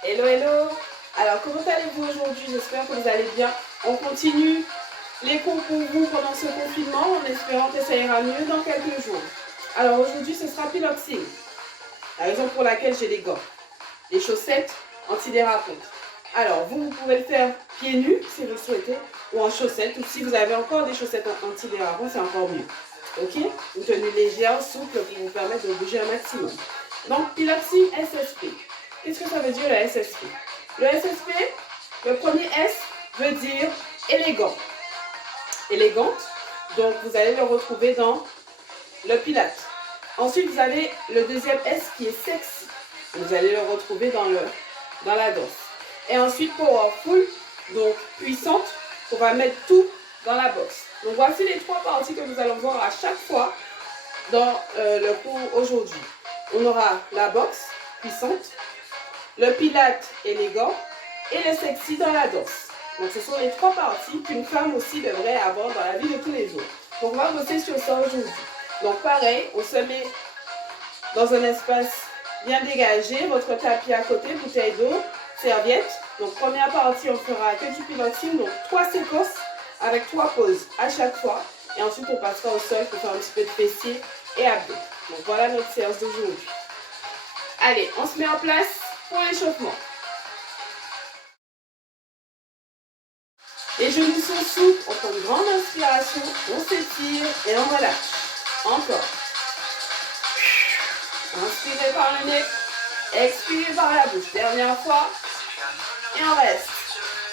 Hello, hello. Alors, comment allez-vous aujourd'hui? J'espère que vous allez bien. On continue les cours pour vous pendant ce confinement en espérant que ça ira mieux dans quelques jours. Alors, aujourd'hui, ce sera piloxing. La raison pour laquelle j'ai les gants, les chaussettes antidérapantes. Alors, vous pouvez le faire pieds nus si vous le souhaitez, ou en chaussettes, ou si vous avez encore des chaussettes antidérapantes, c'est encore mieux. Ok? Une tenue légère, souple pour vous permettre de bouger un maximum. Donc, piloxing SSP. Qu'est-ce que ça veut dire le SSP? Le SSP, le premier S veut dire élégant. Élégante. Donc, vous allez le retrouver dans le pilate. Ensuite, vous avez le deuxième S qui est sexy. Vous allez le retrouver dans la danse. Et ensuite, powerful, donc puissante, on va mettre tout dans la boxe. Donc, voici les trois parties que nous allons voir à chaque fois dans le cours aujourd'hui. On aura la boxe puissante, le pilate élégant et le sexy dans la danse. Donc, ce sont les trois parties qu'une femme aussi devrait avoir dans la vie de tous les jours. Donc, on va bosser sur ça aujourd'hui. Donc, pareil, on se met dans un espace bien dégagé, votre tapis à côté, bouteille d'eau, serviette. Donc, première partie, on fera que du piloxing, donc 3 séquences avec 3 pauses à chaque fois. Et ensuite, on passera au sol pour faire un petit peu de fessiers et abdos. Donc, voilà notre séance d'aujourd'hui. Allez, on se met en place pour l'échauffement. Les genoux sont souples, on prend une grande inspiration, on s'étire et on relâche. Encore. Inspirez par le nez, expirez par la bouche. Dernière fois. Et on reste.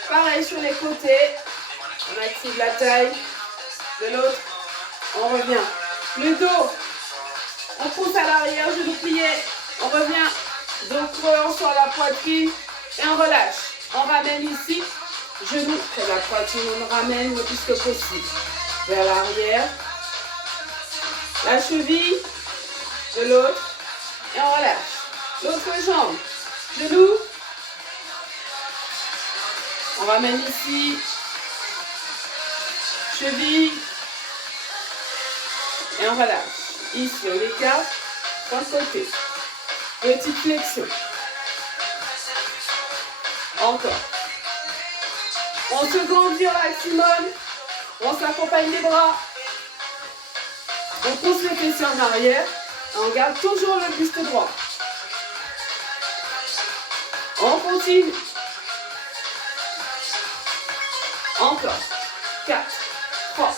Pareil sur les côtés. On active la taille de l'autre. On revient. Le dos. On pousse à l'arrière, genoux pliés. On revient. Dos creux sur la poitrine. Et on relâche. On ramène ici. Genoux près de la poitrine. On ramène le plus que possible. Vers l'arrière. La cheville de l'autre. Et on relâche. L'autre jambe. Genoux. On ramène ici. Cheville. Et on relâche. Ici, on écarte. D'un côté. Petite flexion. Encore. On se grandit au maximum. On s'accompagne des bras. On pousse les fessiers en arrière. On garde toujours le buste droit. On continue. Encore. 4, 3,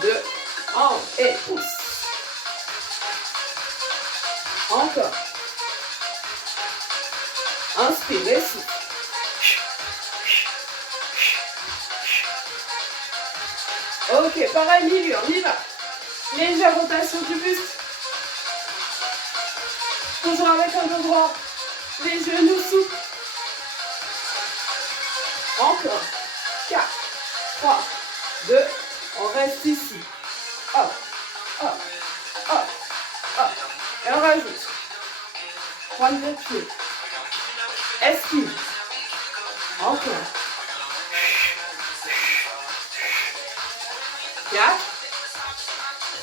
2, 1 et pousse. Encore. Inspirez, souffle. Ok, pareil, milieu, on y va. Légère rotation du buste. Toujours avec un dos droit. Les genoux souples. Encore. 4, 3, 2, on reste ici. Hop, hop, hop, hop. Et on rajoute. Pointe de pied. Esquive. Encore. 4,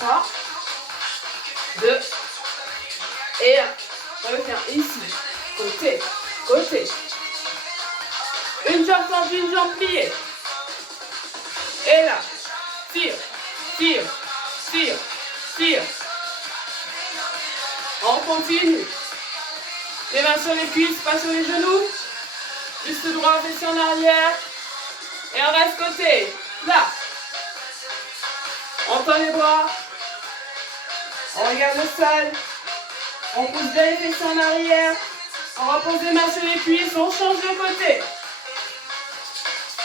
3, 2, et 1. Reviens ici. Côté, côté. Une jambe tendue, une jambe pliée. Et là, tire, tire, tire, tire. On continue. Les mains sur les cuisses, pas sur les genoux. Juste droit, fessier en arrière. Et on reste côté. Là. On tend les bras. On regarde le sol. On pousse bien les fessiers en arrière. On repose les mains sur les cuisses. On change de côté.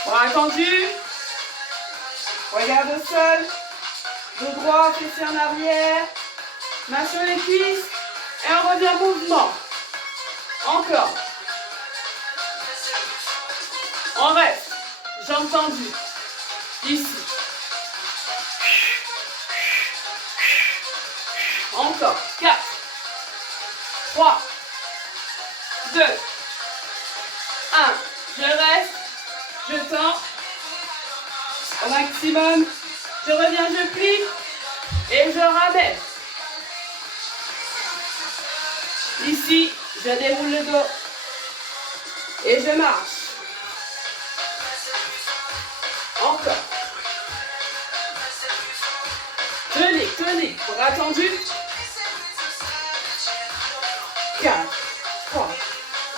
Bras tendus. Regarde le sol. Dos droit, fessiers en arrière. Mains sur les cuisses. Et on revient en mouvement. Encore. On reste. Jambes tendues. Ici. Encore. 4, 3, 2, 1. Je reste. Je tends. Au maximum. Je reviens, je plie. Et je ramène. Ici, je déroule le dos. Et je marche. Encore. Tenez, tenez. Bras tendus. 4, 3,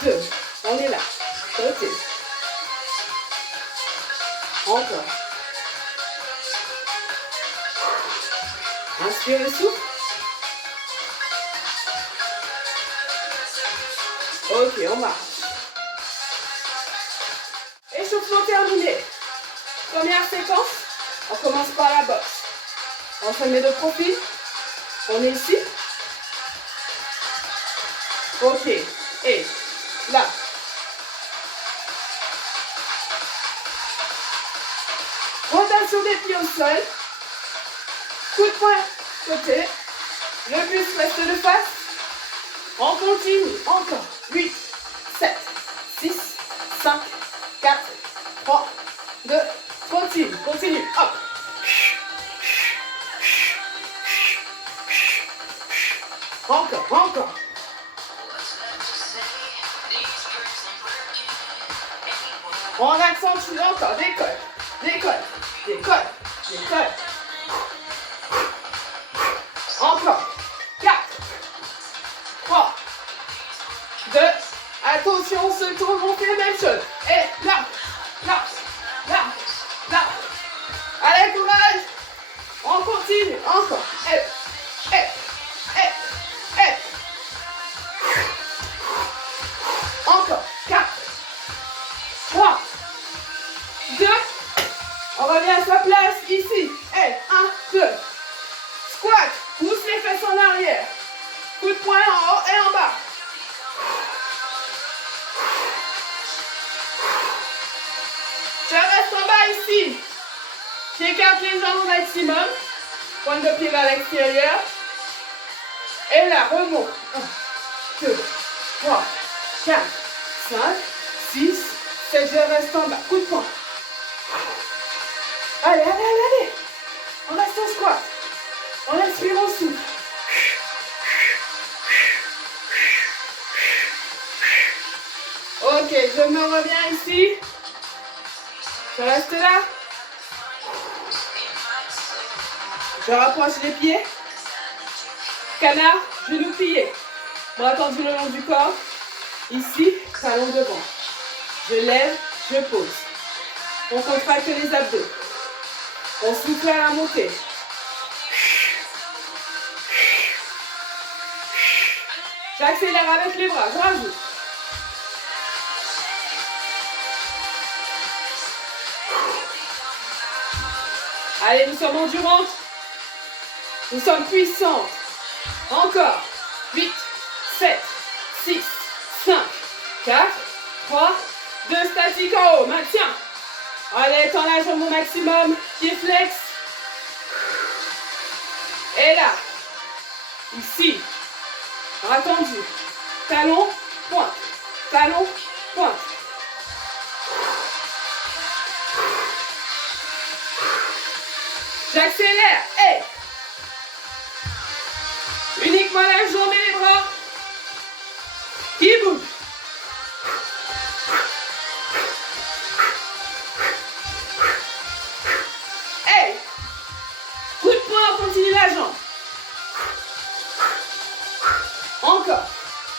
2. On est là. Côté. Encore. Inspire le souffle. Ok, on marche. Échauffement terminé. Première séquence, on commence par la boxe. On se met de profil. On est ici. Ok. Et là. Rotation des pieds au sol. Coup de poing côté. Le buste reste de face. On continue. Encore. 8, 7, 6, 5, 4, 3, 2, continue. Continue. Hop. Encore, encore. On accentue encore. Décolle, décolle, décolle, décolle. Encore. 4, 3, 2. Attention, on se tourne, on fait la même chose. Et là, là, là, là. Allez, courage. On continue. Encore. Et. Encore. 4, 3, 2. On revient à sa place ici. Et 1, 2. Squat. Pousse les fesses en arrière. Coup de poing en haut et en bas. Je reste en bas ici. J'écarte les jambes au maximum. Pointe de pied vers l'extérieur. Et là, remonte. 1, 2, 3, 4, 5, 6, 7. Je reste en bas. Coup de poing. Allez, allez, allez, allez. On reste en squat. On inspire, on souffle. Ok, je me reviens ici. Je reste là. Je rapproche les pieds. Canard, genou plié. Bras tendus le long du corps. Ici, talon devant. Je lève, je pose. On contracte les abdos. On souffle à la montée. J'accélère avec les bras, je rajoute. Allez, nous sommes endurantes. Nous sommes puissantes. Encore. 8, 7, 6, 5, 4, 3, 2, statique en haut. Maintiens. Allez, tends la jambe au maximum. Pied flex. Et là. Ici. Bras tendu. Talon, pointe. Talon, pointe. J'accélère. Hey. Uniquement la jambe et les bras qui bougent. Hey. Coup de poing, on continue la jambe. Encore.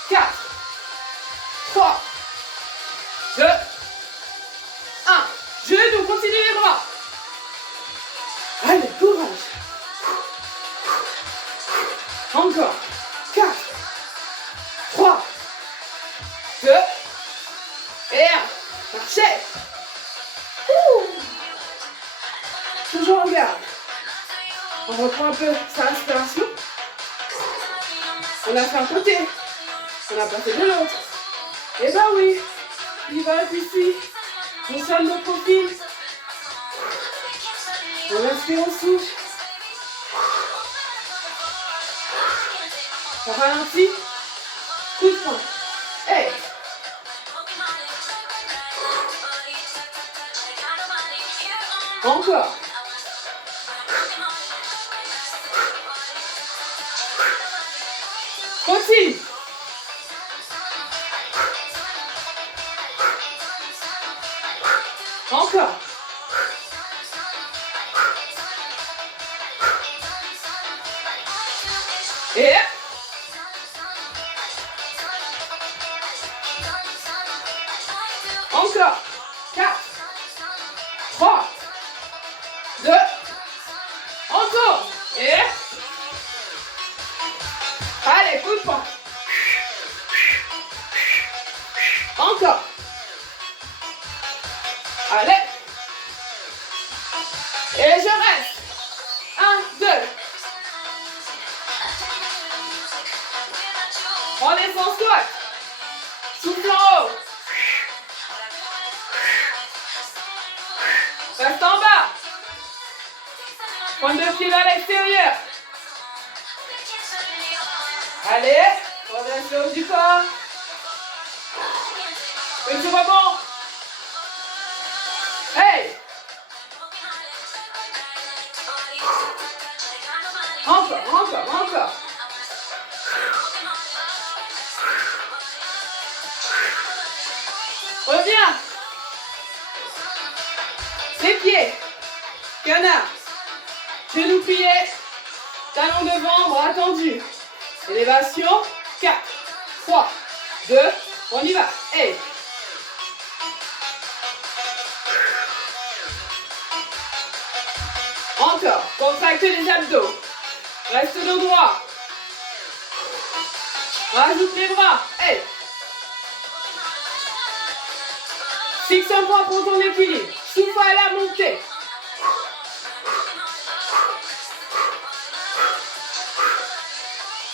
4, 3, 2, 1. Genou, continue les bras. Allez, courage. Encore. 4, 3, 2, et 1. Marchez. Toujours en garde. On reprend un peu sa respiration. On a fait un côté. On a pas fait de l'autre. Eh ben oui. Il va être ici. Nous sommes de profil. On inspire, on souffle. On ralentit. Coup de poing. Hey. Encore. Continue. Encore. Et encore. 4, 3, 2, encore. Et allez, coup de poing. Encore. Allez. Et je reste. 1, 2. On descend squat. Souffle en haut. Reste en bas. Pointe de pied vers l'extérieur. Allez. Redresse le haut du corps. Petit rebond. Hey. Encore. Reviens. Les pieds. Canard. Genoux pliés. Talons devant, bras tendus. Élévation. 4, 3, 2. On y va. Hey. Encore. Contracte les abdos. Reste le droit. Rajoute les bras. Hey. Fixe un point pour ton équilibre. Souffle à la montée.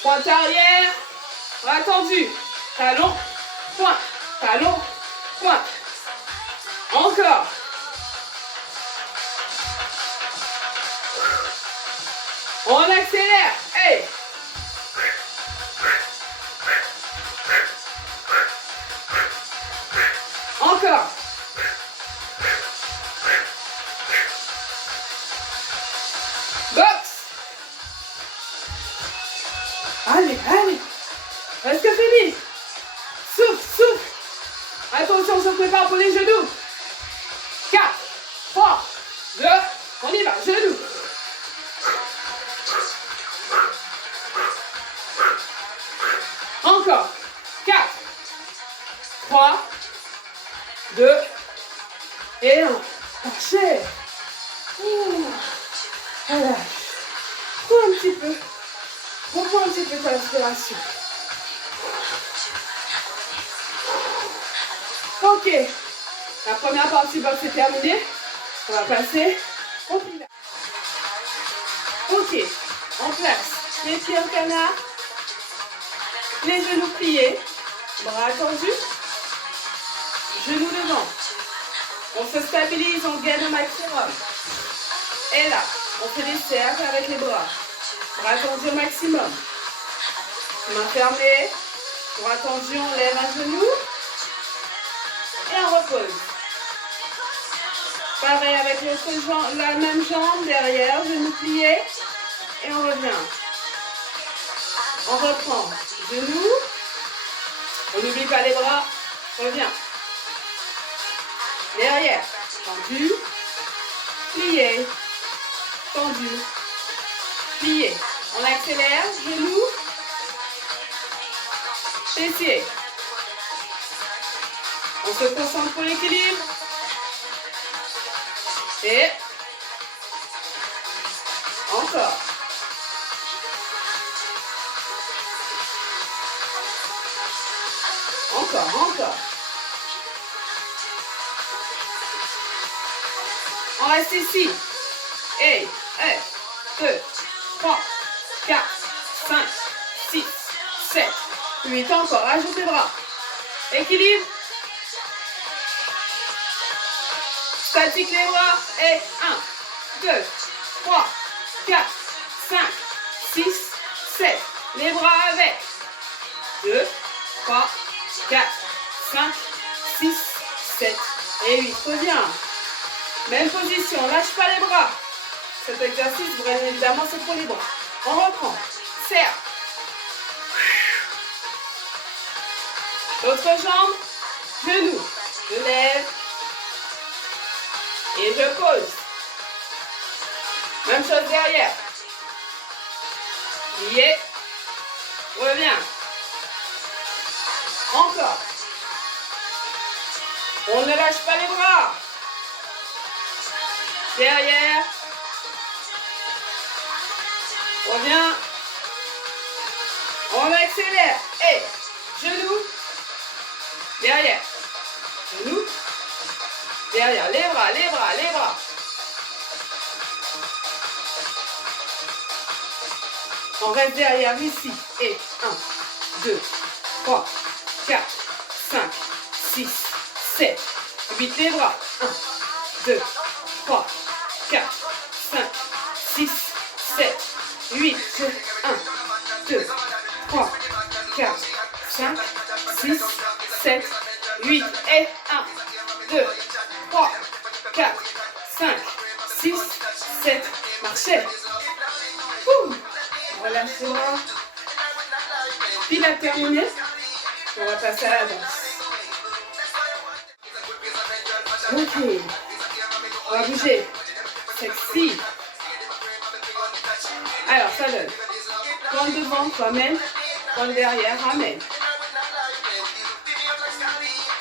Pointe arrière. Bras tendus. Talon. Pointe. Talon. Pointe. Encore. On accélère. Hey. Encore. Box. Allez. Presque fini. Souffle. Attention, on se prépare pour les genoux. 4, 3, 2, on y va. Genoux. Encore. 4, 3, 2 et 1. Lâchez. Voilà. Prends un petit peu. Reprends un petit peu ta respiration. Ok. La première partie box est terminée. On va passer au pilates. Ok. En place. Les pieds en canard. Les genoux pliés. Bras tendus. Genoux devant. On se stabilise, on gagne au maximum. Et là, on fait des cercles avec les bras. Bras tendus au maximum. Main fermée. Bras tendus, on lève un genou. Et on repose. Pareil avec l'autre jambe, la même jambe derrière, genoux pliés. Et on revient. On reprend. Genoux. On n'oublie pas les bras. Reviens. Derrière. Tendu. Plié. Tendu. Plié. On accélère. Genoux. Fessier. On se concentre pour l'équilibre. Et encore. Encore. On reste ici. Et 1, 2, 3, 4, 5, 6, 7, 8. Encore. Ajoute les bras. Équilibre. Statique les bras. Et 1, 2, 3, 4, 5, 6, 7. Les bras avec. 2, 3, 4, 5, 6, 7 et 8. Reviens. Même position. Lâche pas les bras. Cet exercice, bien évidemment, c'est pour les bras. On reprend. Serre. L'autre jambe. Genou. Je lève. Et je pose. Même chose derrière. Plié. Reviens. Encore. On ne lâche pas les bras. Derrière. Reviens. On accélère. Et genou. Derrière. Genou. Derrière. Les bras, les bras, les bras. On reste derrière ici. Et 1, 2, 3, 4, 5, 6, 7, 8. Les bras. 1, 2, 3, 4, 5, 6, 7, 8. 1, 2, 3, 4, 5, 6, 7, 8. Et 1, 2, 3, 4, 5, 6, 7. Marchez. Relâche les bras. Pile à terminer. On va passer à la danse. Ok. On va bouger. Sexy. Alors, ça donne. Pointe devant, ramène. Pointe derrière, ramène.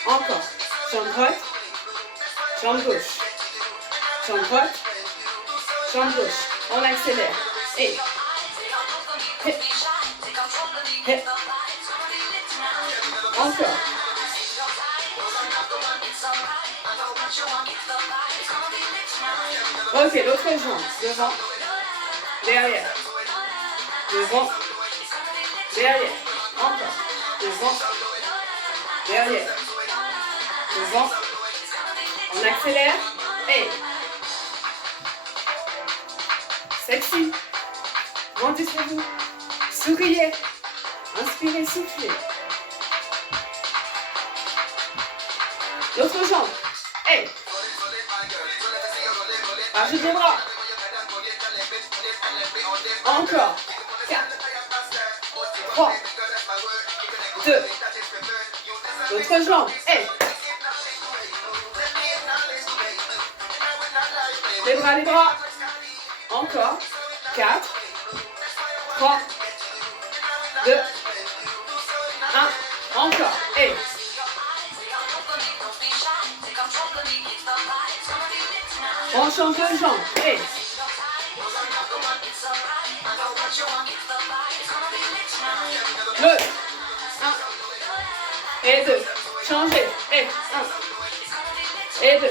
Encore. Jambe droite. Jambe gauche. Jambe droite. Jambe gauche. On accélère. Et. Hé. Hé. Encore. Ok, l'autre jambe. Devant. Derrière. Devant. Derrière. Encore. Devant. Derrière. Devant. On accélère. Et. Sexy. Grandissez-vous. Souriez. Inspirez, soufflez. L'autre jambe. Hey. Rajoute les bras. Encore. 4, 3, 2. L'autre jambe. Hey. Les bras, les bras. Encore. 4, 3, 2, 1. Encore. Et. On change de jambe. Et. 2, 1. Et 2. Changez. Et 1. Et 2.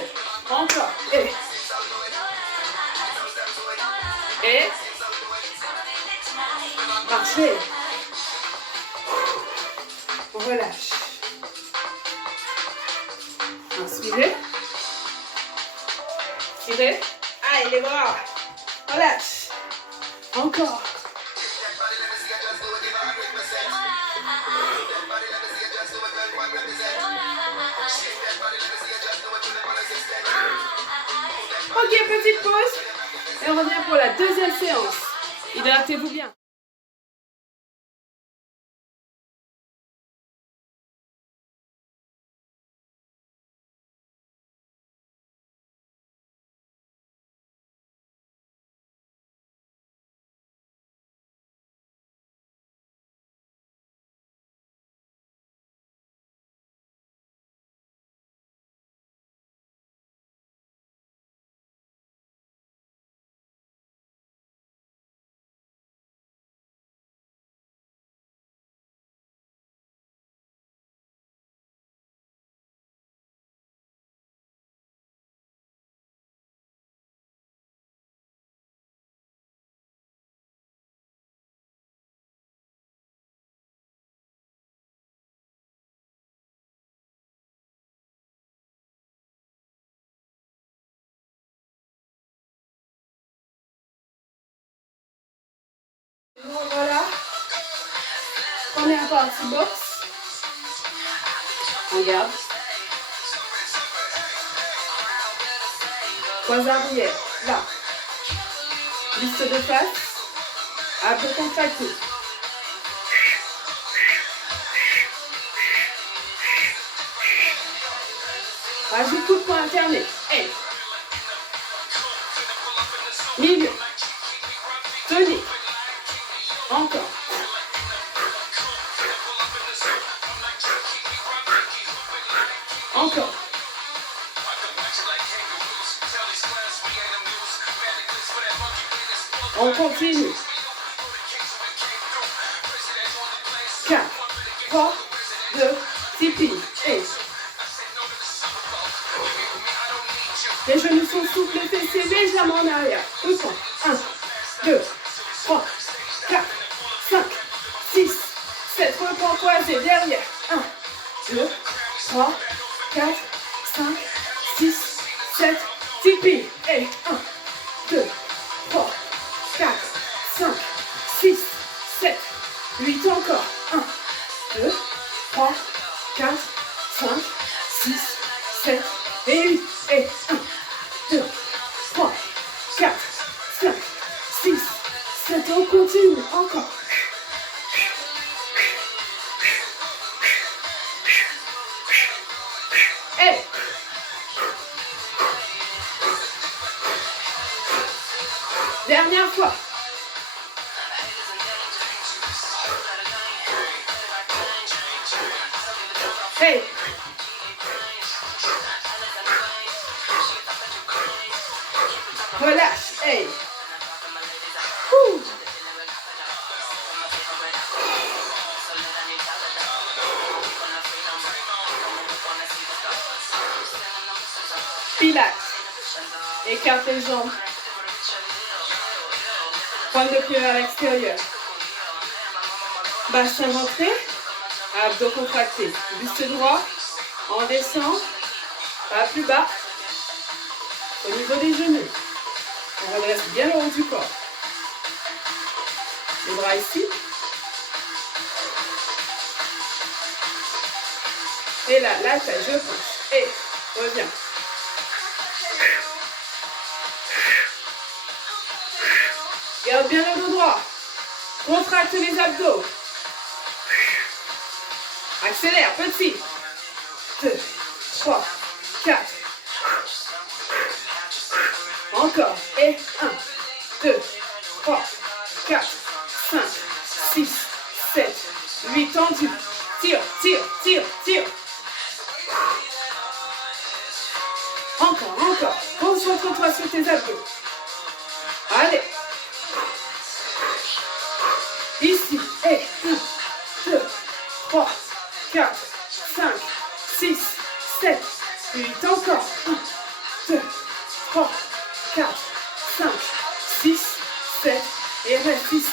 Encore. Et. Et. Marchez. On relâche. Inspirez. Tirez. Allez, les bras. Relâche. Encore. Ok, petite pause. Et on revient pour la deuxième séance. Hydratez-vous bien. Voilà. Première partie boxe. On garde. Poids arrière. Là. Liste de face. Abdos contractés. Rajoute coup de poing alterné. Et Encore. On continue. 4, 3, 2, tipi. Et les genoux sont souples, les fessiers légèrement en arrière. Tout le temps. 1, 2, 3, 4, 5, 6, 7. Reprends croisé derrière. 1, 2, 3, 4, 5, 6, 7. Tipi. Et 1, 2, 3, 4, 5, 6, 7, 8 encore. 1, 2, 3, 4, 5, 6, 7 et 8. Et 1, 2, 3, 4, 5, 6, 7. On continue. Encore. Et dernière fois. Hey. Relâche. Hey. Ouh. Pilates. Écarte les jambes. Pointe de pied vers l'extérieur. Bassin rentré. Abdos contractés. Buste droit. On descend. Pas plus bas. Au niveau des genoux. On redresse bien le haut du corps. Les bras ici. Et là, la tête, je pousse. Et reviens. Garde bien le dos droit. Contracte les abdos. Accélère, petit. 2, 3, 4. Encore. Et 1, 2, 3, 4, 5, 6, 7, 8. Tendu. Tire, tire, tire, tire. Encore, encore. Concentre-toi sur tes abdos. Allez. Ici. Et 1, 2, 3, 4, 5, 6, 7, 8. Encore. 1, 2, 3, 4, 5, 6, 7. Et reste ici.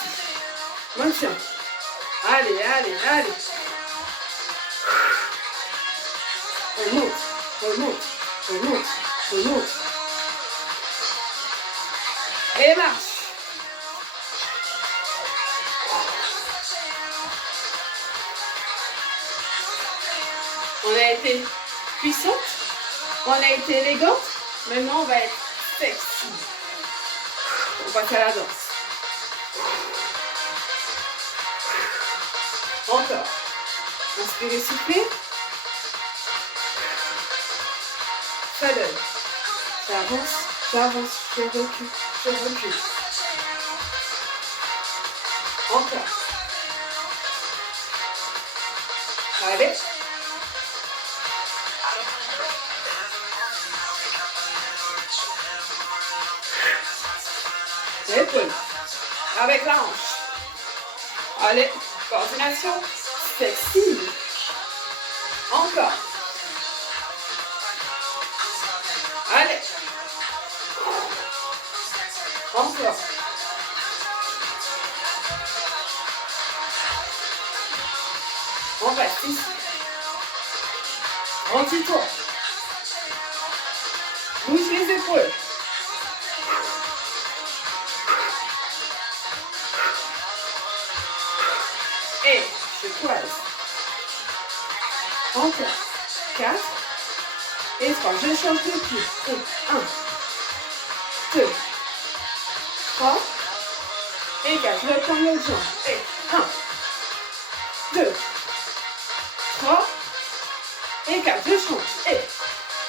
Maintiens. Allez, allez, allez. Remonte, remonte, remonte, remonte. Et marche. On a été puissante, on a été élégante. Maintenant, on va être sexy. On passe à la danse. Encore. Inspirez, soufflez. Ça donne. J'avance, j'avance, je recule, je recule. Encore. Allez. Épaule. Avec la hanche. Allez. Coordination. Sexy. Encore. Allez. Encore. On reste ici. Anti-toi. Bouge les épaules. Et je croise. Encore. 4. Et 3. Je change de pied. Et 1. 2. 3. Et 4. Je prends l'autre jambe. Et 1. 2. 3. Et 4. Je change. Et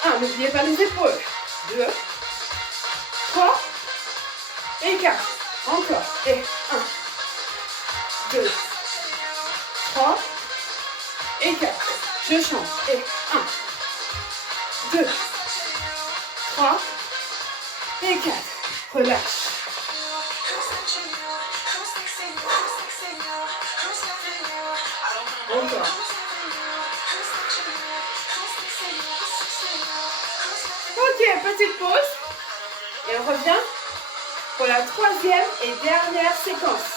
1. N'oubliez pas les épaules. 2. 3. Et 4. Encore. Et 1. 2. 3. Et 4. Je change. Et 1. Ok, petite pause. Et on revient pour la troisième et dernière séquence.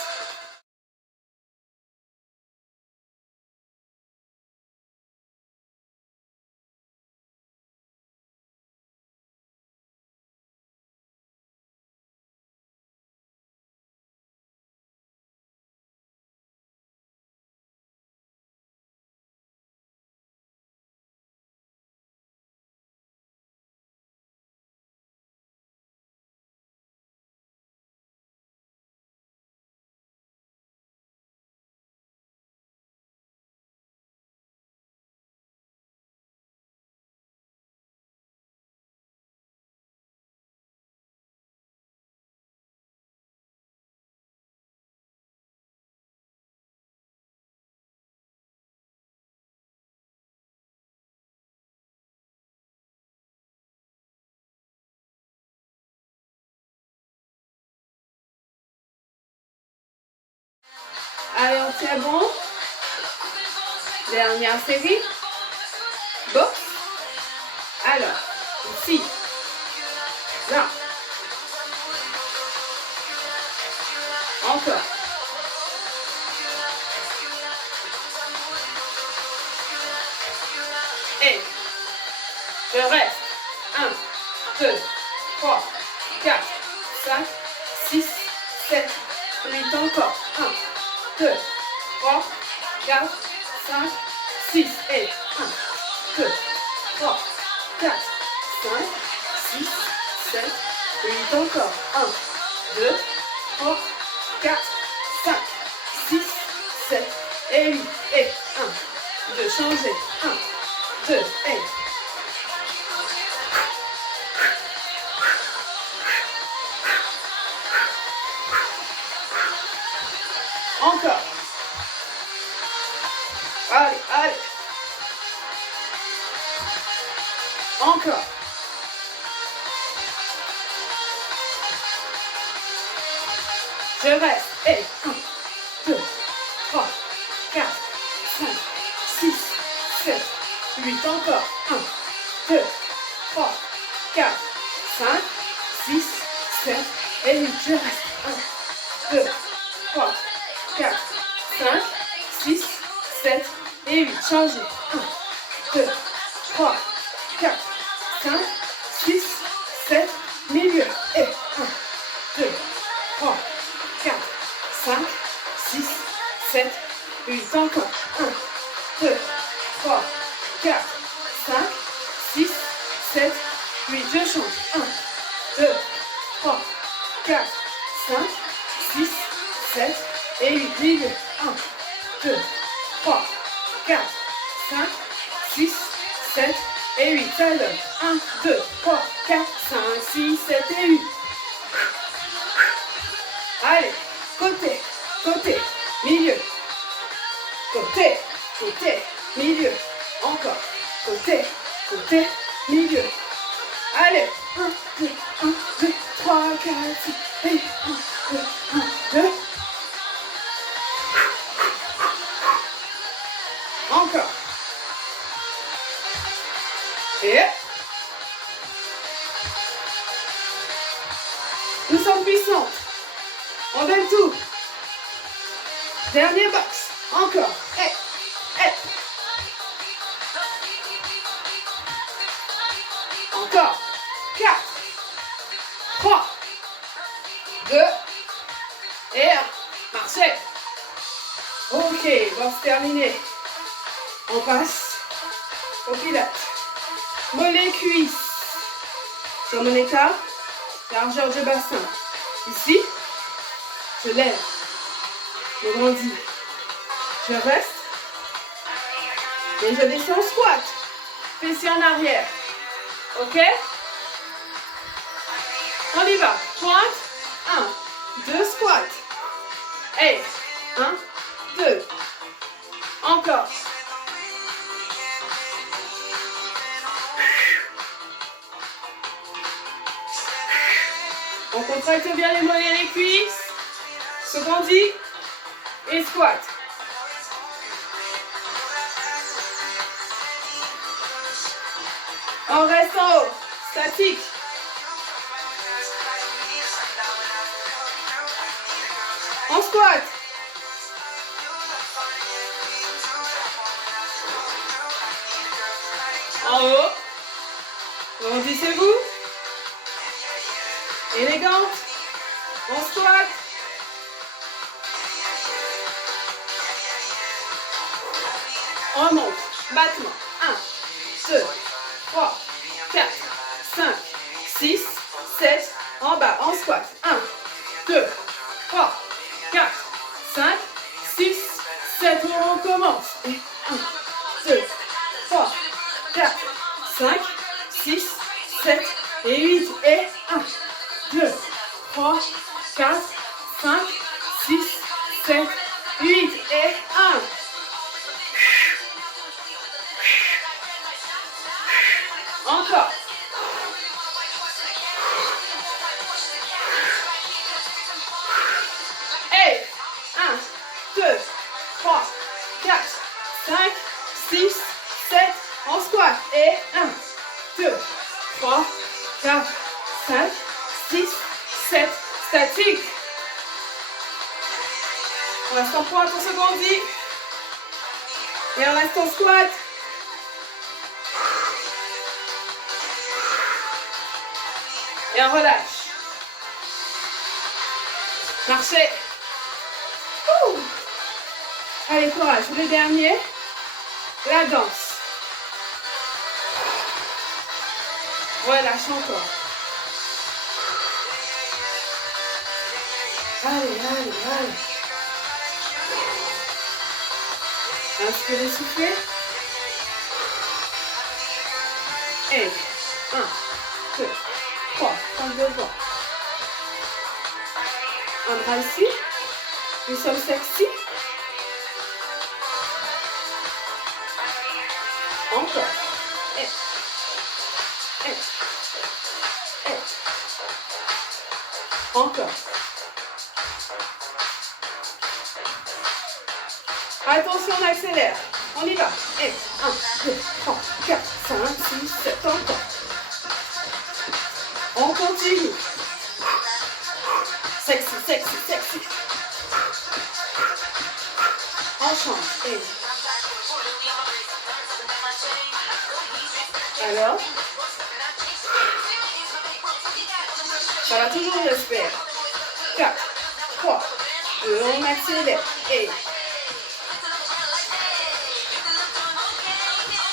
Allez, on tient bon. Dernière série. Box. Alors, ici. Là. Encore. Et je reste. 1, 2, 3, 4, 5, 6, 7, 8 encore. 1, 2, 3, 4, 5, 6 et 1, 2, 3, 4, 5, 6, 7, 8 encore. 1, 2, 3, 4, 5, 6, 7 et 8 et 1, 2, changer. 1, 2 et encore. Allez, allez. Encore. Je reste. Et 1, 2, 3, 4, 5, 6, 7, 8 encore. 1, 2, 3, 4, 5, 6, 7 et 8. Je reste. 1, 2, 3, 4, 5, 6, 7 et 8. Changez. 1, 2, 3, 4, 5, 6, 7, milieu. Et 1, 2, 3, 4, 5, 6, 7, 8. Encore. 1, 2, 3, 4, 5, 6, 7, 8. Je change. 1, 2, 3, 4, 5, 6, 7 et 8. Milieu. 1, 2, 3, 4, 5, 6, 7 et 8. Ça donne 1, 2, 3, 4, 5, 6, 7 et 8. Allez, côté, côté, milieu. Côté, côté, milieu. Encore. Côté, côté, milieu. Allez, 1, 2, 1, 2, 3, 4, 6, et 1, 2, 1, 2. Encore. Et nous sommes puissantes. On donne tout. Dernier box. Encore. Et. Encore. 4, 3, 2 et 1. Marchez. Ok, bon, c'est terminé. On passe au pilates. Mollets, cuisses. Sur mon état, largeur de bassin. Ici, je lève. Je grandis. Je reste. Et je descends squat. Fessiers en arrière. Ok? On y va. Pointe. 1, 2 squats. Et 1, 2. Encore. On contracte bien les mollets et les cuisses. Se grandit. Et squat. On reste en haut. Statique. On squat. En haut. Rebondissez-vous. Élégante. On squat. On monte. Battement. 1, 2, 3, 4, 5, 6, 7. En bas. En squat. 1, 2, 3, 4, 5, 6, 7. On recommence. 1, 2, 3, 4, 5, 6, 7 et 8. Et 1, 2, 3, 4, 5, 6, 7, 8. Et 1. Encore. Et 1, 2, 3, 4, 5, 6, 7. On squat. Et 1, 2, 3, 4, 5, 6, 7. Statique. On reste en pointe, on se grandit. Et on reste en squat. Et on relâche. Marchez. Ouh. Allez, courage. Le dernier. La danse. Relâche encore. Allez, allez, allez. Inspirez, soufflez. Et 1, 2, 3, prendre devant. Un bras ici. Nous sommes sexy. Encore. Et. Encore. Attention, on accélère. On y va. Et 1, 2, 3, 4, 5, 6, 7, encore. On continue. Sexy, sexy, sexy. On change. Et. Alors, ça va toujours, j'espère. 4, 3, 2, on accélère. Et.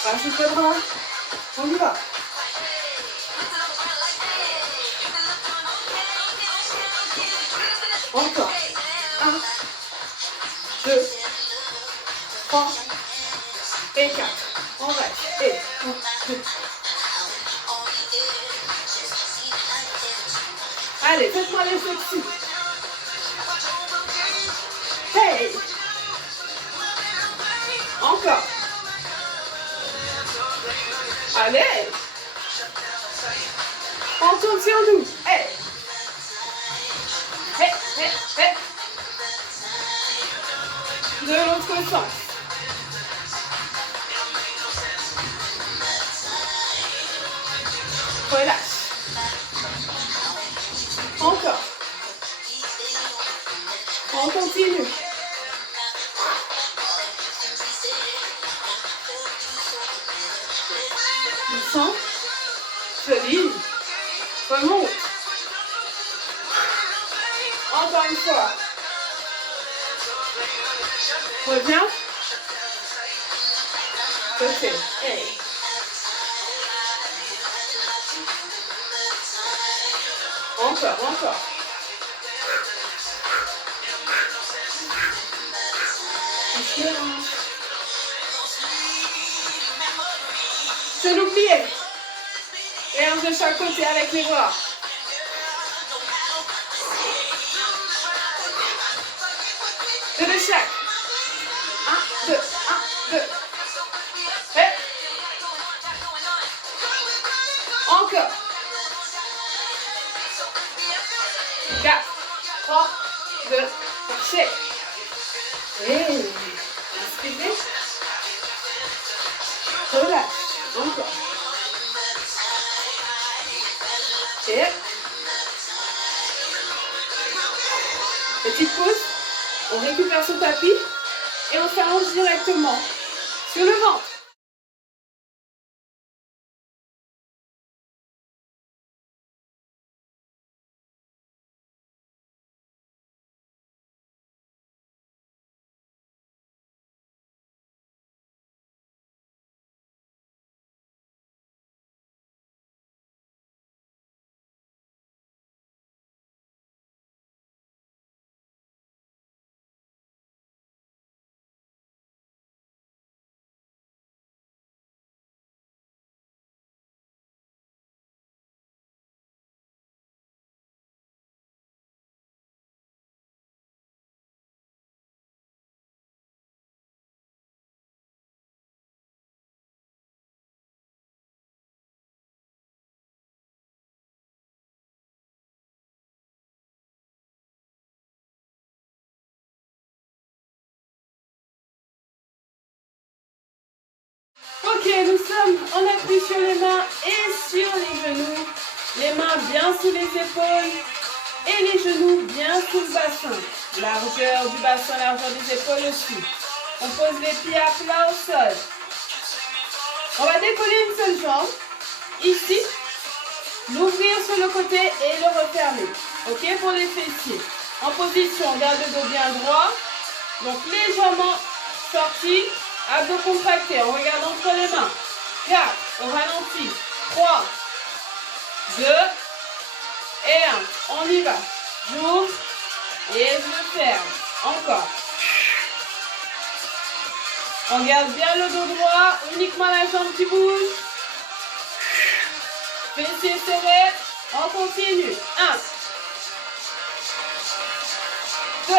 Rajoute le bras. On y va. Encore. 1, 2, 3 et 4. On reste. Et 1, 2. Allez, faites-moi les flexis. Hey. Encore. Allez. On tourne sur nous. Hey. Hey, hey, hey. De l'autre sens. Relâche. Encore. On continue. Descends. Joli. Remonte. Encore une fois. Reviens. Ok. Hey. Encore, encore. Genou plié. Et un de chaque côté avec les bras. Deux de chaque. 1, 2, 1, 2. Et. Encore. 4, 3, 2, marchez. Et inspirez. Relâche. Encore. Et petite pause. On récupère son tapis et on s'allonge directement sur le ventre. Ok, nous sommes en appui sur les mains et sur les genoux. Les mains bien sous les épaules et les genoux bien sous le bassin. Largeur du bassin, largeur des épaules aussi. On pose les pieds à plat au sol. On va décoller une seule jambe. Ici, l'ouvrir sur le côté et le refermer. Ok, pour les fessiers. En position, on garde le dos bien droit. Donc légèrement sorti. Abdos contractés, on regarde entre les mains. 4, on ralentit. 3, 2 et 1. On y va. J'ouvre et je ferme. Encore. On garde bien le dos droit, uniquement la jambe qui bouge. Fessiers serrés, on continue. 1, 2,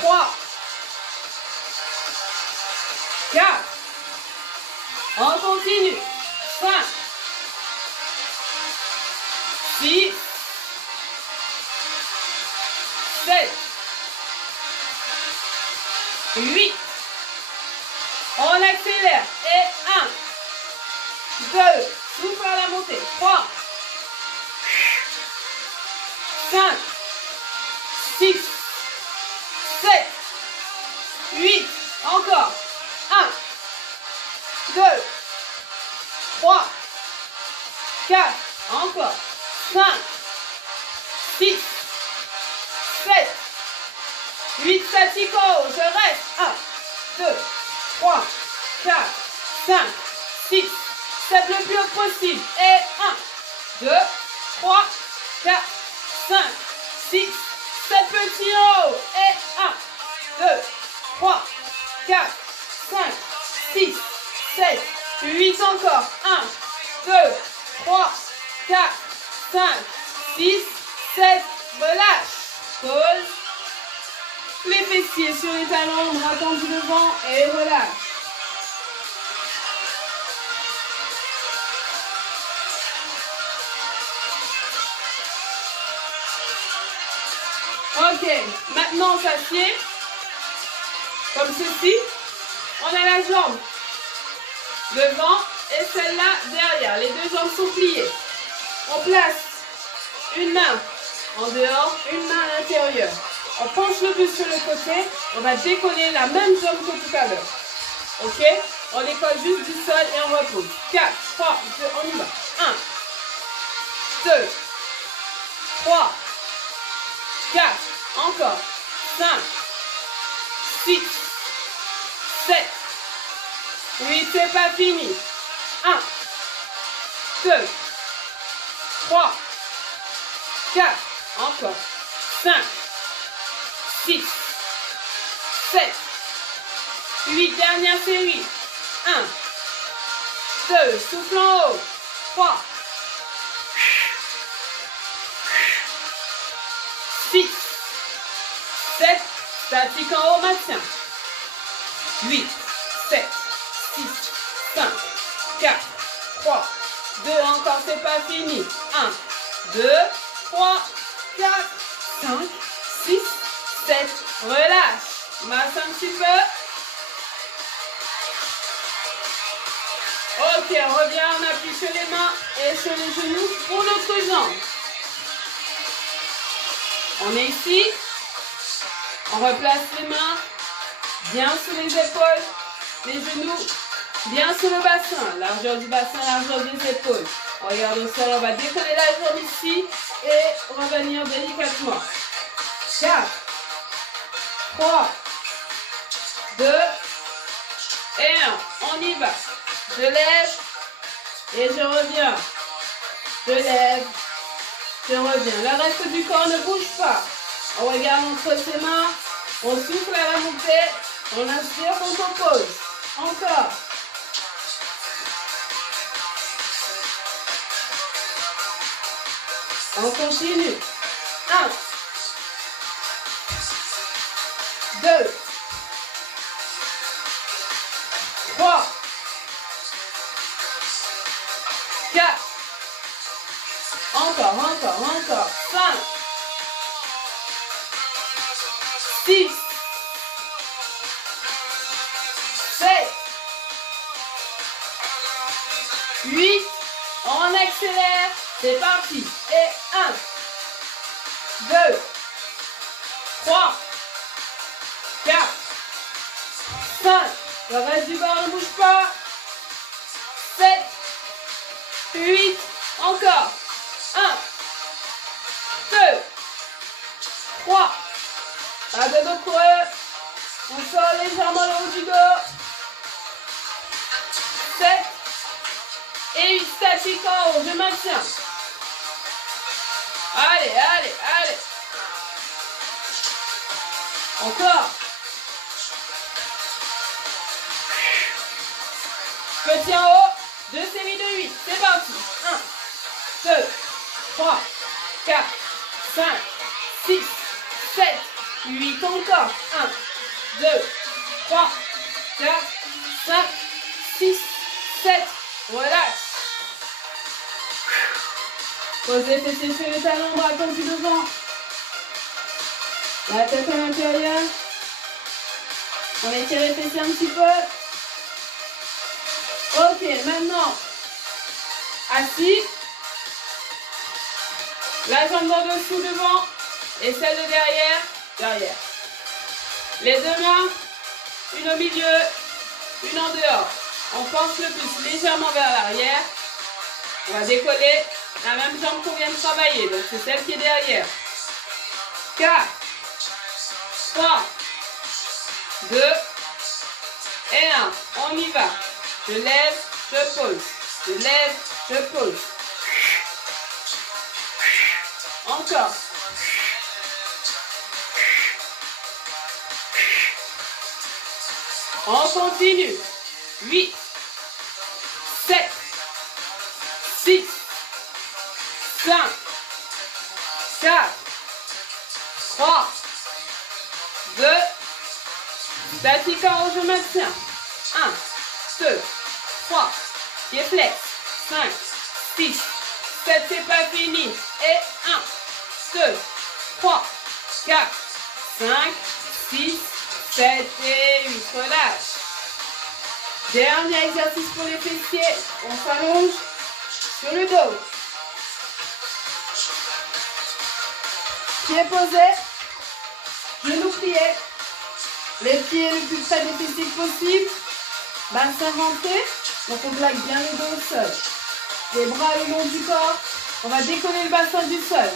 3, 4, on continue, 5, 6, 7, 8, on accélère, et 1, 2, souffle à la montée, 3, 5, 6, 7, 8, encore, 1, 2, 3, 4, encore, 5, 6, 7, 8, statico, je reste, 1, 2, 3, 4, 5, 6, 7 le plus haut possible, et 1, 2, 3, 4, 5, 6, 7 petits en haut, et 1, 2, 3, 4, 5, 6, 7, 8 encore. 1, 2, 3, 4, 5, 6, 7. Relâche. Pause. Les fessiers sur les talons, bras tendus devant et relâche. Ok, maintenant on s'assied. Comme ceci. On a la jambe devant et celle-là derrière. Les deux jambes sont pliées. On place une main en dehors, une main à l'intérieur. On penche le buste sur le côté. On va décoller la même jambe que tout à l'heure. Ok? On décolle juste du sol et on repose. 4, 3, 2, on y va. 1, 2, 3, 4, encore. 5, 6, 7, 8, c'est pas fini. 1, 2, 3, 4, encore. 5, 6, 7, 8, dernière série. 1, 2, souffle en haut. 3, 6, 7, statique en haut, maintien. 8, 7, 6, 5, 4, 3, 2, encore, c'est pas fini. 1, 2, 3, 4, 5, 6, 7, relâche. Masse un petit peu. Ok, on revient, on appuie sur les mains et sur les genoux pour notre jambe. On est ici. On replace les mains bien sous les épaules, les genoux bien sous le bassin. Largeur du bassin, largeur des épaules. On regarde au sol, on va décoller la jambe ici et revenir délicatement. 4, 3, 2 et 1. On y va. Je lève et je reviens. Je lève, je reviens. Le reste du corps ne bouge pas. On regarde entre ses mains. On souffle à la montée. On inspire, on compose. Encore. On continue. 1, 2, 3, 4. Encore. 5, 6, 7, 8. On accélère. C'est parti. Et 1, 2, 3, 4, 5. Le reste du corps ne bouge pas. 7, 8. Encore. 1, 2, 3. Pas de dos creux. On sort légèrement le haut du dos. 7 et 8 statiques en haut. Je maintiens. Allez. Encore. Petit en haut. 2 séries de 8. C'est parti. 1, 2, 3, 4, 5, 6, 7, 8. Encore. 1, 2, 3, 4, 5, 6, 7. Relax. Posez fessiers sur les talons, bras tendus devant. La tête à l'intérieur. On étire les fessiers un petit peu. Ok, maintenant, assis. La jambe d'en dessous devant et celle de derrière. Les deux mains, une au milieu, une en dehors. On penche le plus légèrement vers l'arrière. On va décoller la même jambe qu'on vient de travailler. Donc c'est celle qui est derrière. 4, 3, 2 et 1. On y va. Je lève, je pose. Je lève, je pose. Encore. On continue. 8, 7, 6, 5, 4, 3, 2, statique en haut, je maintiens. 1, 2, 3, pied flex. 5, 6, 7, c'est pas fini. Et 1, 2, 3, 4, 5, 6, 7 et 8. Relâche. Dernier exercice pour les fessiers. On s'allonge sur le dos. Pieds posés. Genoux pliés. Les pieds le plus près des fessiers possible. Bassin rentré. Donc on plaque bien le dos au sol. Les bras le long du corps. On va décoller le bassin du sol.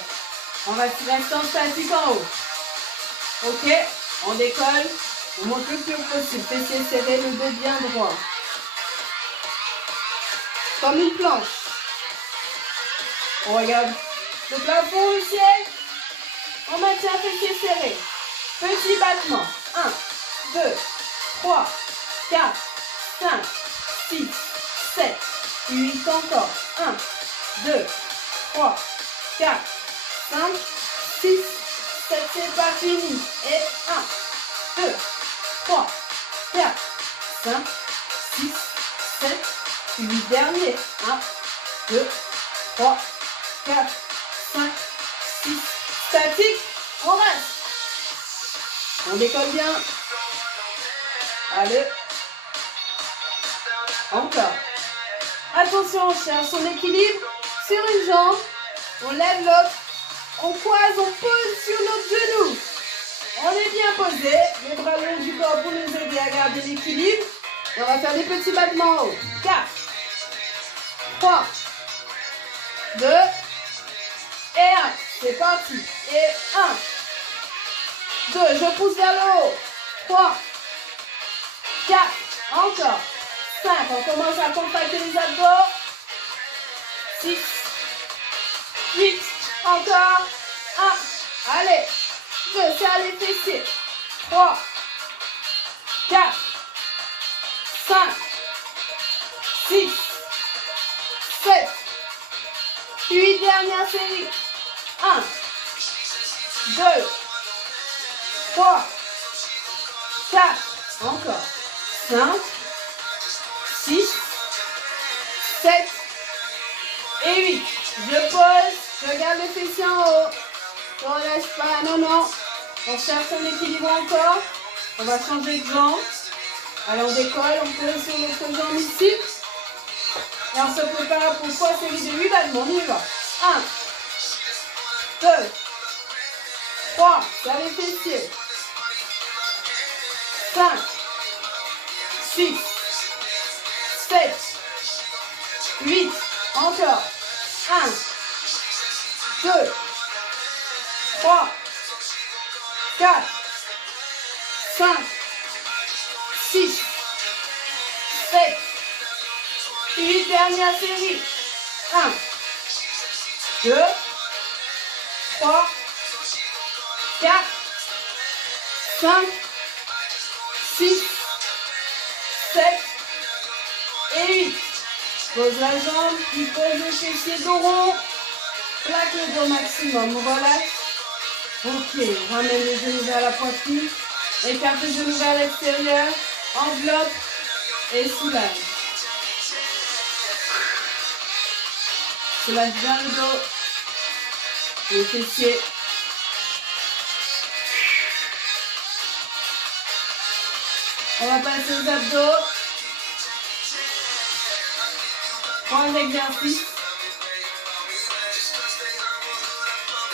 On va rester en statique en haut. Ok. On décolle. On monte le plus haut possible. Fessiers serrés, le dos bien droit. Comme une planche. On regarde le plafond, le ciel. On maintient fessiers serrés. Petit battement. 1, 2, 3, 4, 5, 6, 7, 8 encore. 1, 2, 3, 4, 5, 6, 7, c'est pas fini. Et 1, 2, 3, 4, 5, 6, 7, 8 derniers. 1, 2, 3, 4, 5, 6. Statique, on reste. On décolle bien. Allez. Encore. Attention, on cherche son équilibre sur une jambe. On lève l'autre. On croise, on pose sur notre genou. On est bien posé. Les bras le long du corps pour nous aider à garder l'équilibre. Et on va faire des petits battements en haut. 4, 3, 2 et 1. C'est parti. Et 1, 2. Je pousse vers le haut. 3, 4. Encore. 5. On commence à contracter les abdos. 6, 8. Encore. 1. Allez. 2. Serre les fessiers. 3, 4, 5, 6, 7, 8. Dernière série. 1, 2, 3, 4. Encore. 5, 6, 7 et 8. Je pose. Je garde les fessiers en haut. Je ne relâche pas. Non, non. On cherche son équilibre encore. On va changer de jambe. Alors on décolle. On pose sur notre jambe ici. Et on se prépare pour 3 séries de 8 battements. On y va. 1, 2, 3. Serre les fessiers. 5, 6, 7, 8. Encore. 1, 2, 3, 4, 5, 6, 7, 8. Dernière série. 1, 2, 3, 4, 5, 6, 7 et 8. Pose la jambe, puis pose le fessier dos rond. Plaque le dos maximum. Relâche. Ok, ramène les genoux vers la poitrine. Écarte les genoux vers l'extérieur. Enveloppe et soulage. Soulage bien le dos. Les fessiers. On va passer aux abdos. 3 exercices.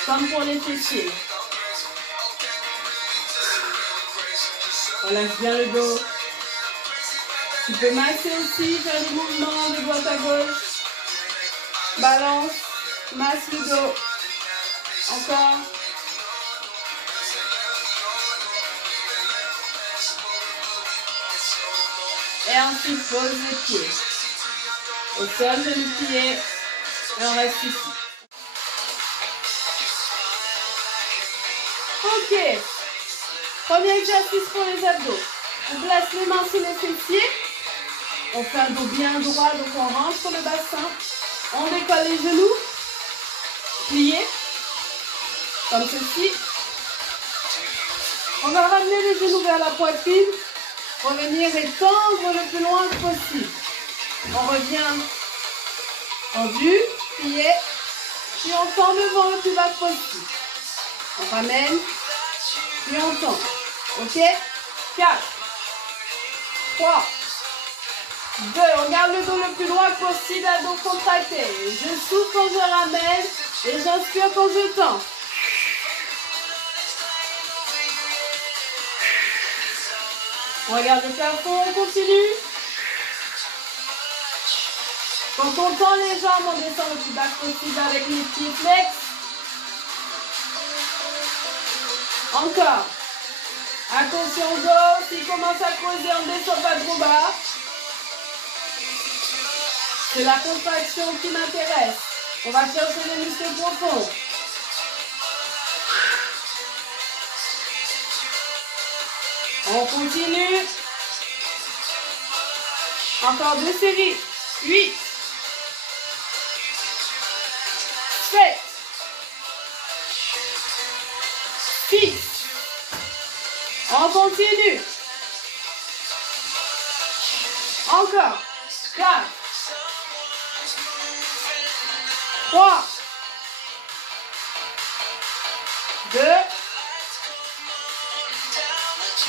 Comme pour les fessiers. Relâche bien le dos. Tu peux masser aussi, faire des mouvements de droite à gauche. Balance, masse le dos. Encore. Et ensuite, pose les pieds. Au sol de les pieds. Et on reste ici. Ok. Premier exercice pour les abdos. On place les mains sous les fessiers. On fait un dos bien droit, donc on rentre le bassin. On décolle les genoux. Pliés. Comme ceci. On va ramener les genoux vers la poitrine. Revenir et tendre le plus loin que possible. On revient tendu, plié. Puis on tend devant le plus bas que possible. On ramène. Puis on tend. Ok? 4, 3, 2. On garde le dos le plus loin que possible, à dos contracté. Je souffle quand je ramène et j'inspire quand je tends. On regarde le plafond, on continue. Quand on tend les jambes, on descend le plus bas possible avec les pieds flex. Encore. Attention au dos, s'il commence à creuser, on ne descend pas trop bas. C'est la contraction qui m'intéresse. On va chercher les muscles profonds. On continue. Encore 2 séries. 8, 7, 6. On continue. Encore. 4, 3, 2.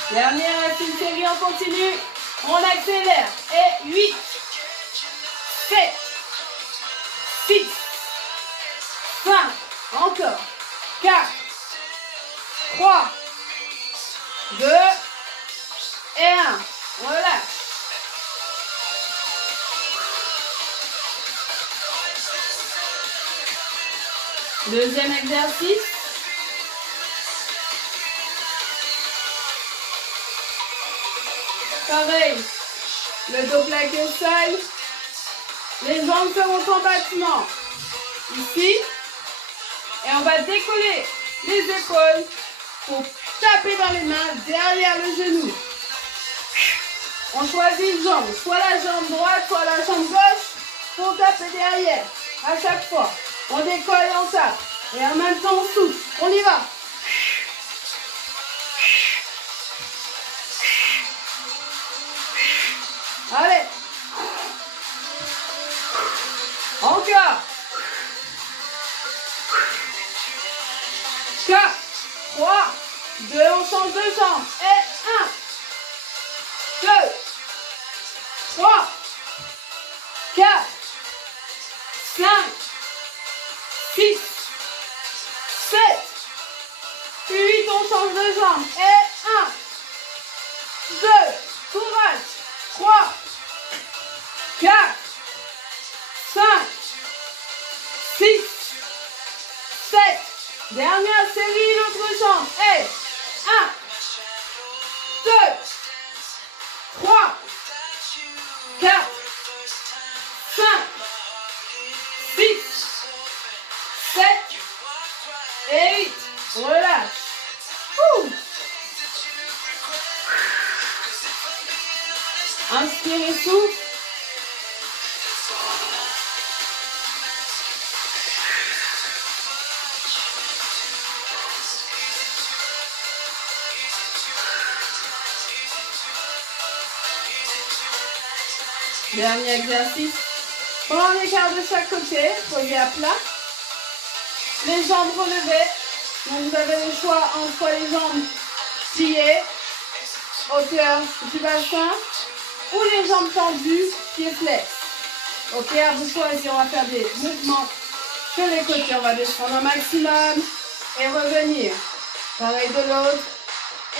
Dernière, reste une série, on continue. On accélère. Et 8, 7. Deuxième exercice. Pareil, le dos plaqué au sol. Les jambes seront en battement. Ici. Et on va décoller les épaules pour taper dans les mains derrière le genou. On choisit une jambe, soit la jambe droite, soit la jambe gauche, pour taper derrière. À chaque fois, on décolle et on tape. Et en même temps, on souffle. On y va. Allez. Encore. 4, 3, 2, on change de jambe. Et 1, 2, 3, 4, 5, 6, 7, 8, on change de jambe. Et 1, 2, courage. 3, 4, 5, 6, 7. Dernière série, l'autre jambe. Et 1, 2, 3, 4, 5, 6, 7 et 8. Relâche. Ouh. Inspirez, souffle. Dernier exercice. Prends l'écart de chaque côté, posez à plat. Les jambes relevées. Donc vous avez le choix entre les jambes pliées, hauteur du bassin, ou les jambes tendues, pieds flex. Ok, à vous choisir, on va faire des mouvements sur les côtés. On va descendre un maximum et revenir. Pareil de l'autre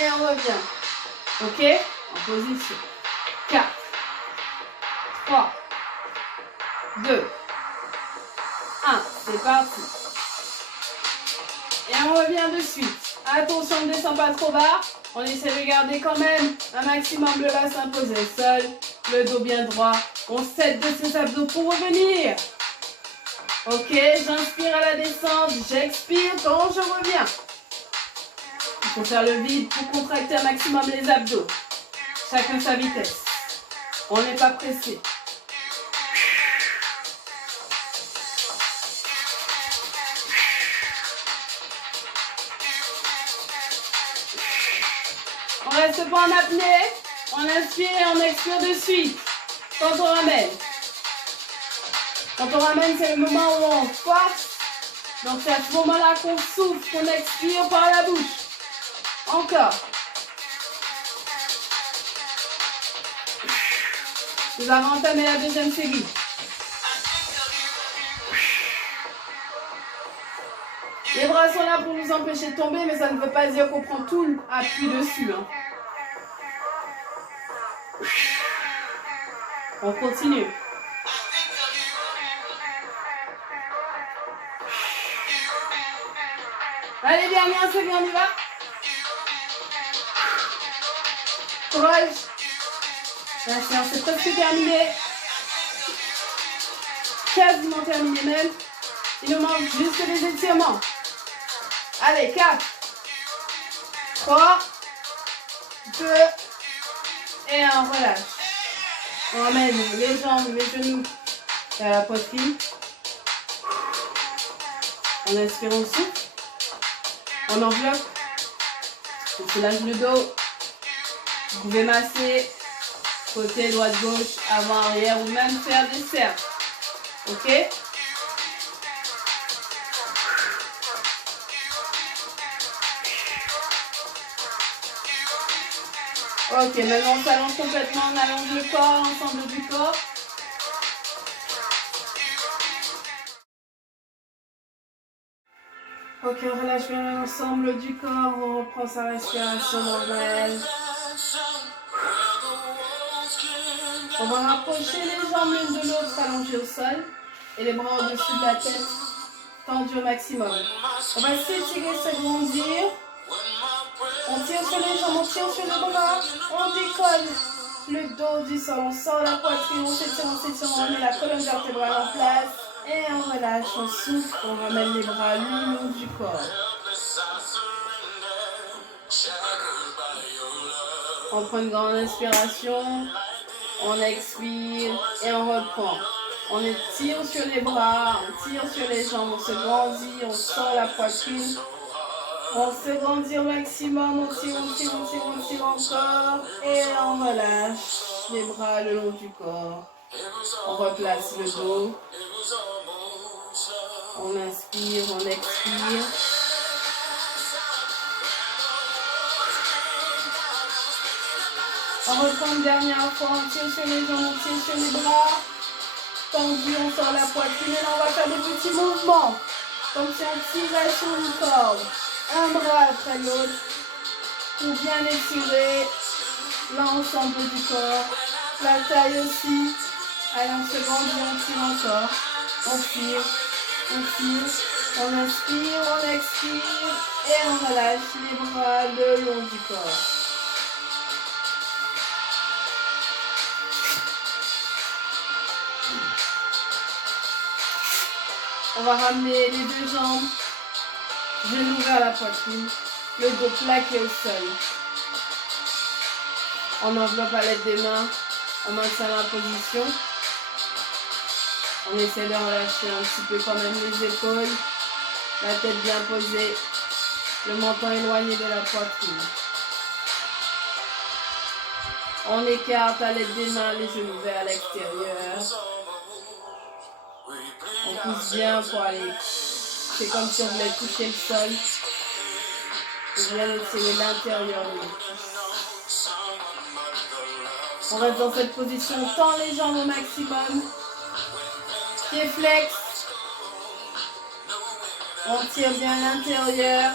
et on revient. Ok, en position. 4, 3, 2, 1, c'est parti. Et on revient de suite. Attention, on ne descend pas trop bas. On essaie de garder quand même un maximum le bassin posé au sol. Le dos bien droit. On s'aide de ses abdos pour revenir. Ok, j'inspire à la descente. J'expire quand je reviens. Il faut faire le vide pour contracter un maximum les abdos. Chacun sa vitesse. On n'est pas pressé. On reste pas en apnée. On inspire et on expire de suite. Quand on ramène. Quand on ramène, c'est le moment où on force. Donc c'est à ce moment-là qu'on souffle, qu'on expire par la bouche. Encore. Vous allez entamer la deuxième série. Les bras sont là pour nous empêcher de tomber, mais ça ne veut pas dire qu'on prend tout l'appui dessus. Hein. On continue. Allez, dernière série, on y va. Courage. La séance est presque terminée. Quasiment terminée même. Il nous manque juste des étirements. Allez, 4, 3, 2 et 1. Relâche. On ramène les jambes, les genoux vers la poitrine. On inspire, on souffle. On enveloppe. On soulage le dos. Vous pouvez masser côté, droite, gauche, avant, arrière ou même faire des cercles. Ok? Ok, maintenant on s'allonge complètement, on allonge le corps, l'ensemble du corps. Ok, on relâche bien l'ensemble du corps, on reprend sa respiration normale. On va rapprocher les jambes l'une de l'autre allongées au sol et les bras au-dessus de la tête. tendu au maximum. On va s'étirer, s'agrandir. On tire sur les jambes, on tire sur le bras. On décolle le dos du sol. On sort la poitrine, on s'étire, on met la colonne vertébrale en place. Et on relâche, on souffle, on ramène les bras le long du corps. On prend une grande inspiration, on expire et on reprend. On étire sur les bras, on tire sur les jambes, on se grandit, on sort la poitrine. On se grandit au maximum, on tire encore. Et on relâche les bras le long du corps. On replace le dos. On inspire, on expire. On reprend une dernière fois, on tire sur les jambes, on tire sur les bras. Tendu, on sort la poitrine et là on va faire des petits mouvements. Comme si on tirait sur une corde. Un bras après l'autre. Pour bien étirer l'ensemble du corps. La taille aussi. Allez, on se grandit, on tire encore. On tire, on inspire, on expire et on relâche les bras le long du corps. On va ramener les deux jambes, genoux vers la poitrine, le dos plaqué au sol. On enveloppe à l'aide des mains, on maintient la position. On essaie de relâcher un petit peu quand même les épaules, la tête bien posée, le menton éloigné de la poitrine. On écarte à l'aide des mains les genoux vers l'extérieur. On pousse bien pour aller. C'est comme si on voulait toucher le sol. On vient d'étirer l'intérieur de nous. On reste dans cette position, on tend les jambes au maximum. Pieds flex. On tire bien l'intérieur.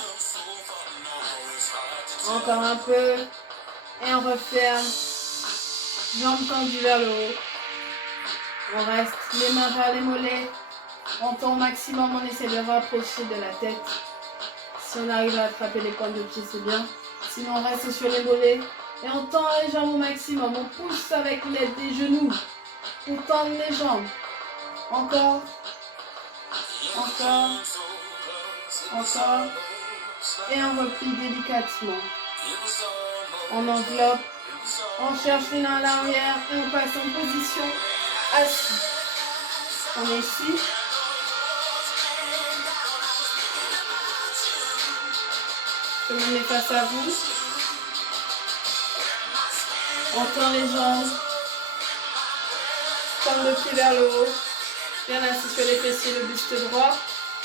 Encore un peu. Et on referme. Jambes tendues vers le haut. On reste les mains vers les mollets. On tend au maximum, on essaie de rapprocher de la tête. Si on arrive à attraper les pointes de pied, c'est bien. Sinon, on reste sur les mollets. Et on tend les jambes au maximum. On pousse avec l'aide des genoux pour tendre les jambes. Encore. Et on replie délicatement. On enveloppe. On cherche les mains à l'arrière et on passe en position assis. On est ici. Je me mets face à vous. On tend les jambes. Tend le pied vers le haut. Bien assis sur les fessiers, le buste droit.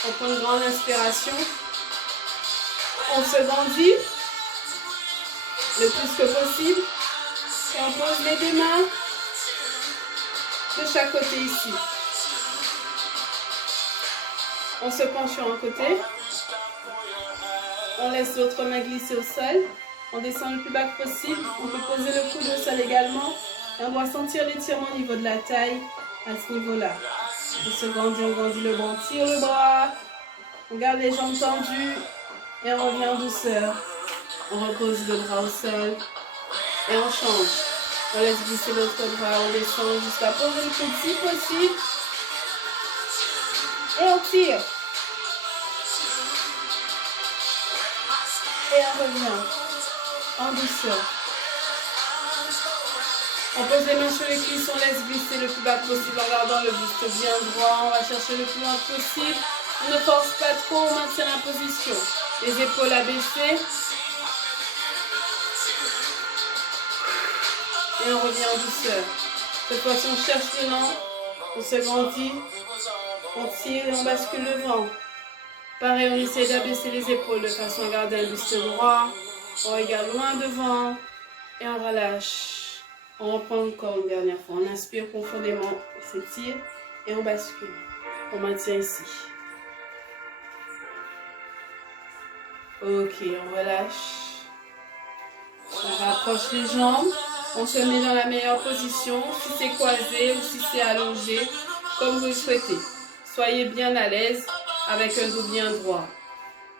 On prend une grande inspiration. On se grandit le plus que possible. Et on pose les deux mains de chaque côté ici. On se penche sur un côté. On laisse l'autre main glisser au sol. On descend le plus bas que possible. On peut poser le coude au sol également. Et on doit sentir l'étirement au niveau de la taille à ce niveau-là. On se grandit, on grandit le bras, on tire le bras. On garde les jambes tendues. Et on revient en douceur. On repose le bras au sol. Et on change. On laisse glisser l'autre bras, on descend jusqu'à poser le coude si possible. Et on tire. Et on revient en douceur. On pose les mains sur les cuisses, on laisse glisser le plus bas possible en gardant le buste bien droit. On va chercher le plus loin possible. On ne force pas trop, on maintient la position. Les épaules abaissées. Et on revient en douceur. Cette fois-ci, on cherche l'élan, on se grandit, on tire et on bascule le vent. Pareil, on essaie d'abaisser les épaules de façon à garder un buste droit. On regarde loin devant et on relâche. On reprend encore une dernière fois. On inspire profondément, on s'étire et on bascule. On maintient ici. Ok, on relâche. On rapproche les jambes. On se met dans la meilleure position, si c'est croisé ou si c'est allongé, comme vous le souhaitez. Soyez bien à l'aise avec un dos bien droit.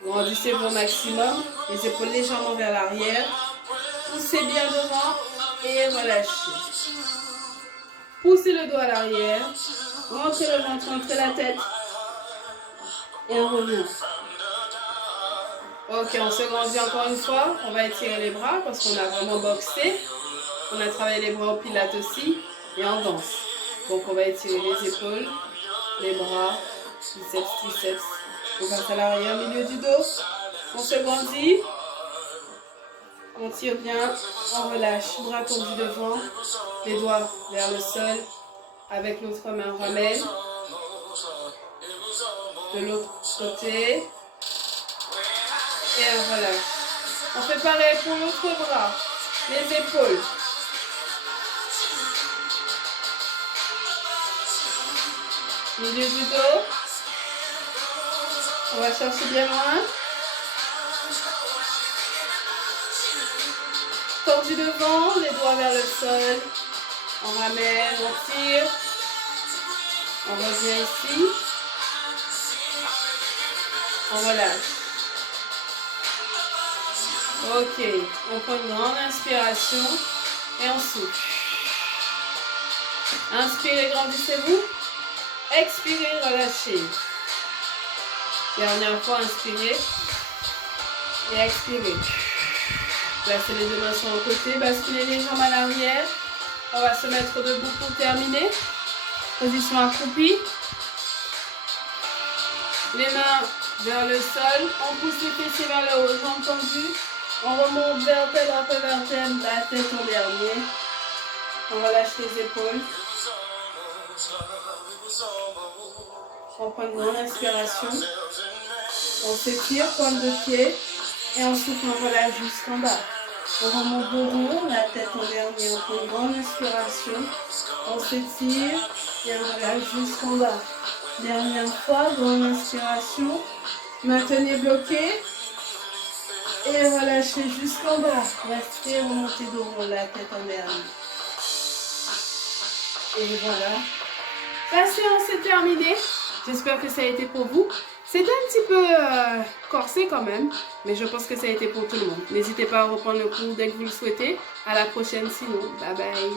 Grandissez au maximum, les épaules légèrement vers l'arrière. Poussez bien devant et relâchez. Poussez le dos à l'arrière. Rentrez le ventre entre la tête. Et on revient. Ok, on se grandit encore une fois. On va étirer les bras parce qu'on a vraiment boxé. On a travaillé les bras au pilates aussi. Et on danse. Donc on va étirer les épaules, les bras, biceps, triceps. On passe à l'arrière, milieu du dos. On se grandit. On tire bien. On relâche. Bras tendus devant. Les doigts vers le sol. Avec l'autre main, on ramène. De l'autre côté. Et on relâche. On fait pareil pour l'autre bras. Les épaules. Milieu du dos. On va chercher bien loin. Tordu devant, les doigts vers le sol. On ramène, on tire. On revient ici. On relâche. Ok, on prend une grande inspiration et on souffle. Inspirez, grandissez-vous. Expirez, relâchez. Dernière fois, inspirez et expirez. Placez les deux mains sur le côté, basculez les jambes à l'arrière. On va se mettre debout pour terminer. Position accroupie. Les mains vers le sol. On pousse les fessiers vers le haut, jambes tendues. On remonte vertèbre après vertèbre, la tête en dernier. On relâche les épaules. On prend une grande inspiration. On s'étire, pointe de pied. Et ensuite on relâche jusqu'en bas. On remonte de rond, la tête en dernier. On prend une grande inspiration. On s'étire et on relâche jusqu'en bas. Dernière fois, grande inspiration. Maintenez bloqué. Et relâchez jusqu'en bas. Restez, remontez de rond, la tête en dernier. Et voilà. La séance est terminée. J'espère que ça a été pour vous. C'était un petit peu corsé quand même, mais je pense que ça a été pour tout le monde. N'hésitez pas à reprendre le cours dès que vous le souhaitez. À la prochaine sinon. Bye bye.